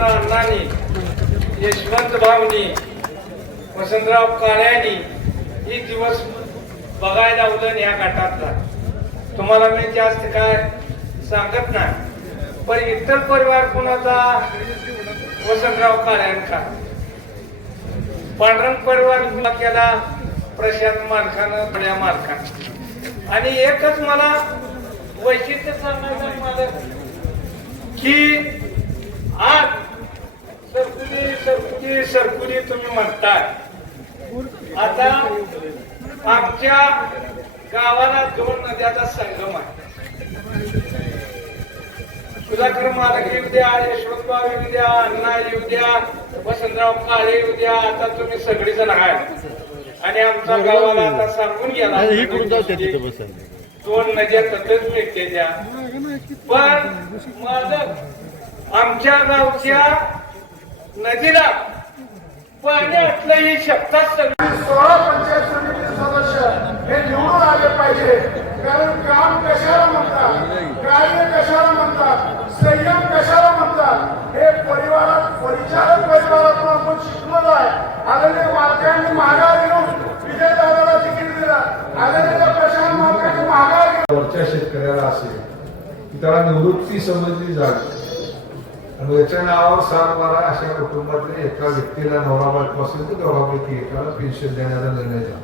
आमदार अण्णांनी, यशवंत भाऊनी, वसंतराव काळ्यांनी ही दिवस बघायला लावलं या गटातला. तुम्हाला मी जास्त काय सांगत नाही, पण इतर परिवार कुणाचा वसंतराव काळ्यांका, पांडुरंग परिवार कुणा केला प्रशांत मालकानं, बड्या मालकानं. आणि एकच मला वैशिष्ट्य सांगायचं मला की आज सरकुली सरकुली सरकुली तुम्ही म्हणताय. आता आमच्या गावाला 2 नद्याचा संगम आहे. सुधाकर मालक येऊ द्या, यशवंतराव येऊ द्या, अण्णा येऊ द्या, वसंतराव काळे येऊ द्या, आता तुम्ही सगळेजण आहात आणि आमच्या गावाला आता सांगून गेला 2 नद्या तसंच मिळते त्या. पण मालक आमच्या गावच्या नदीला पाणी असलं ही शब्दात सगळी 16 पंचायत समिती सदस्य हे निवडून आले पाहिजे. कारण काम कशाला म्हणतात, कार्य कशाला म्हणतात, संयम कशाला म्हणतात हे परिवारात परिचारक परिवारातून आपण शिकलेलो आहे. आदरणीय मालकांनी माघार घेऊन विजयदादाला तिकीट दिलं, आदरणीय प्रशांत मालकांनी माघार घेऊन वरच्या शेतकऱ्याला असेल की त्याला निवृत्ती समजली जाते आणि याच्या नावावर 7-12 अशा कुटुंबातल्या एका व्यक्तीला नवरा बायको असेल तर दोघांपैकी एकाला पेन्शन देण्याचा निर्णय झाला.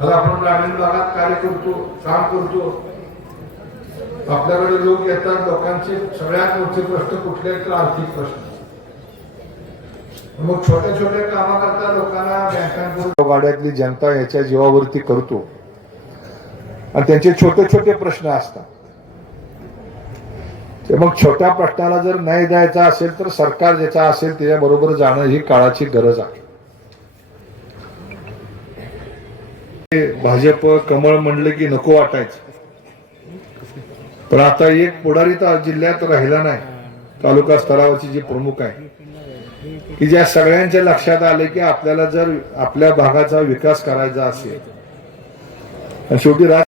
आता आपण ग्रामीण भागात कार्य करतो, काम करतो, आपल्याकडे लोक येतात, लोकांचे सगळ्यात मोठे प्रश्न कुठले तर आर्थिक प्रश्न. मग छोट्या छोट्या कामाकरता लोकांना बँकांकडून गाड्यातली जनता याच्या जीवावरती करतो आणि त्यांचे छोटे छोटे प्रश्न असतात. मग छोट्या प्रश्नाला जर न्याय द्यायचा असेल तर सरकार ज्याचा असेल त्याच्याबरोबर जाणं ही काळाची गरज आहे. भाजप कमळ म्हणलं की नको वाटायचं, पण आता एक पुढारी तर जिल्ह्यात राहिला नाही, तालुका स्तरावरची जी प्रमुख आहे की ज्या सगळ्यांच्या लक्षात आले की आपल्याला जर आपल्या भागाचा विकास करायचा असेल शेवटी